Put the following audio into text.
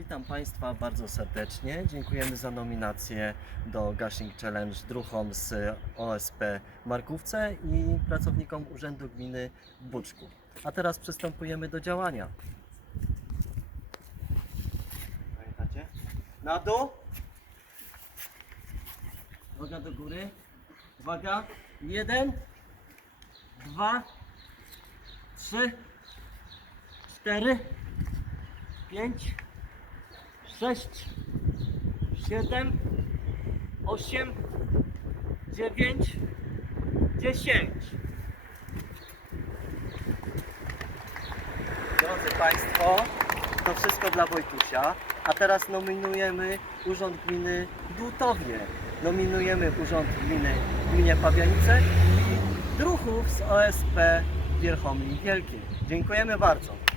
Witam Państwa bardzo serdecznie. Dziękujemy za nominację do Gushing Challenge druhom z OSP Markówce i pracownikom Urzędu Gminy w Buczku. A teraz przystępujemy do działania. Pamiętacie? Na dół. Uwaga do góry. Uwaga. Jeden, dwa, trzy, cztery, pięć, sześć, siedem, osiem, dziewięć, dziesięć. Drodzy Państwo, to wszystko dla Wojtusia. A teraz nominujemy Urząd Gminy Dłutowie. Nominujemy Urząd Gminy Gminie Pabianice i druhów z OSP Wierchomlin Wielkiej. Dziękujemy bardzo.